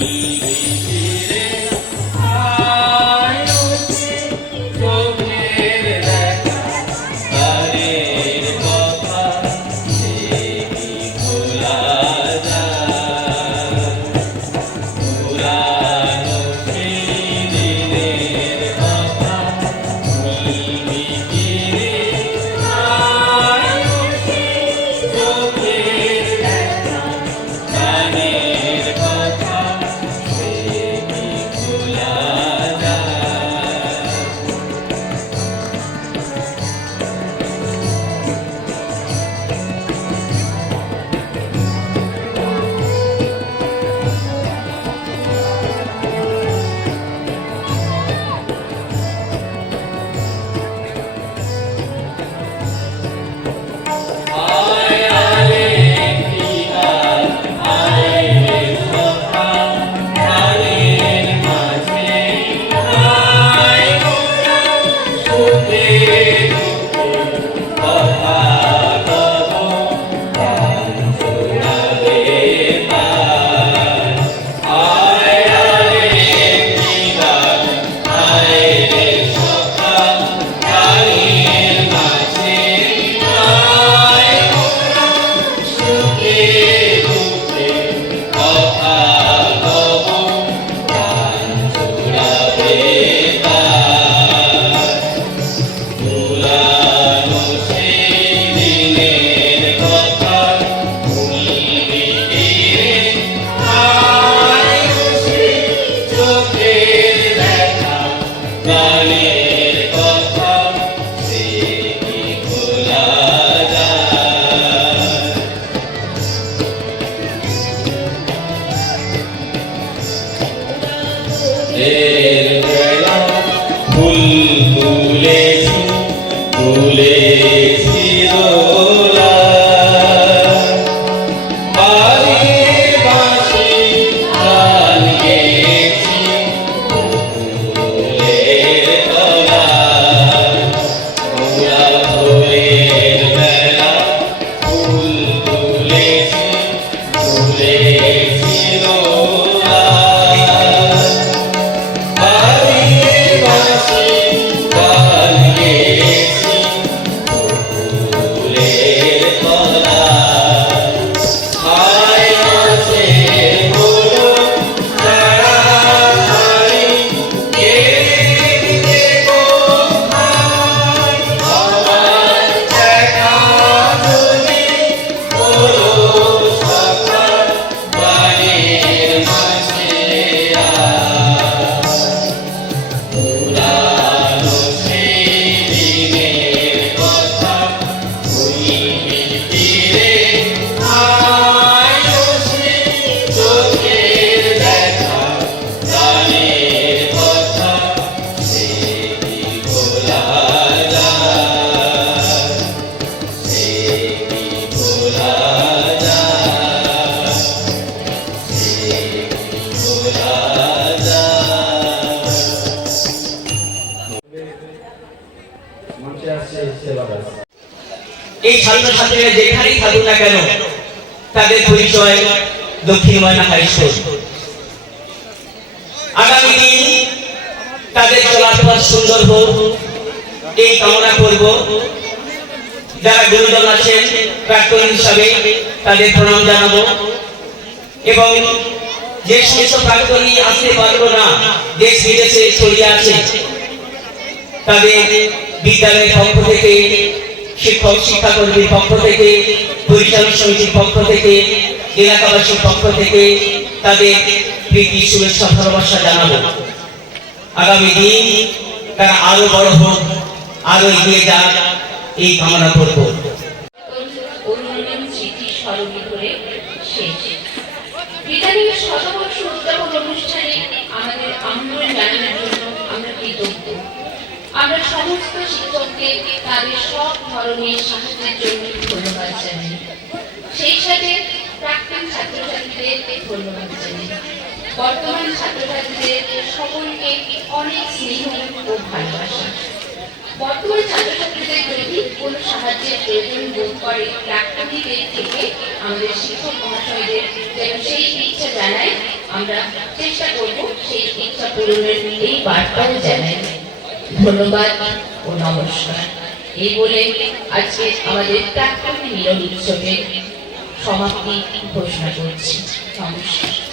ফুলের বেলা ফুল ফুলেছি তুলেছি এই ছাত্রছাত্রীরা যেখানেই থাকুক না কেন, তাদের পরিচয় দক্ষিণ ময়না হাই আগামী দিন তাদের চলাচল সুন্দর হোক, এই কামনা করব। যারা গুরুজন আছেন, প্রাক্তন হিসাবে তাদের প্রণাম জানাব। এবং যে সমস্ত প্রাক্তনী আসতে পারব না, দেশ বিদেশে ছড়িয়ে আছে, তাদের বিদ্যালয়ের পক্ষ থেকে, শিক্ষক শিক্ষাকর্মীর পক্ষ থেকে, পরিচালক সমিতির পক্ষ থেকে, এলাকাবাসীর পক্ষ থেকে তাদের প্রীতি, শুভেচ্ছা, ভালোবাসা জানাব। আগামী দিন তারা আরও বড় হোক, আরও এগিয়ে যাক, এই কামনা করব। অন্যান্য স্মৃতি স্মরণে করে শেষ বিজ্ঞানীর শতবর্ষ উদযাপন অনুষ্ঠানে আমাদের আমন্ত্রণ জানানোর জন্য আমরা কৃতজ্ঞ আমরা সমস্ত শিক্ষককে তাদের সব ধরনের সাহায্যের জন্য ধন্যবাদ জানাই। সেই সাথে প্রাক্তন ছাত্রছাত্রীদের ধন্যবাদ জানাই। বর্তমান ছাত্রছাত্রীদের সকলকে অনেক স্নেহ ও ভালোবাসা। বর্তমান ছাত্রছাত্রীদের যদি কোনো সাহায্যের প্রয়োজন বোধ করে, প্রাক্তনীদের থেকে আমাদের শিক্ষক মহাশয়দের যেন সেই ইচ্ছা জানায়, আমরা চেষ্টা করব সেই ইচ্ছা পূরণের এই বার্তাও জানাই। ধন্যবাদ ও নমস্কার। এই বলে আজকে আমাদের প্রাক্তন মিলন উৎসবের সমাপ্তি ঘোষণা করছি। নমস্কার।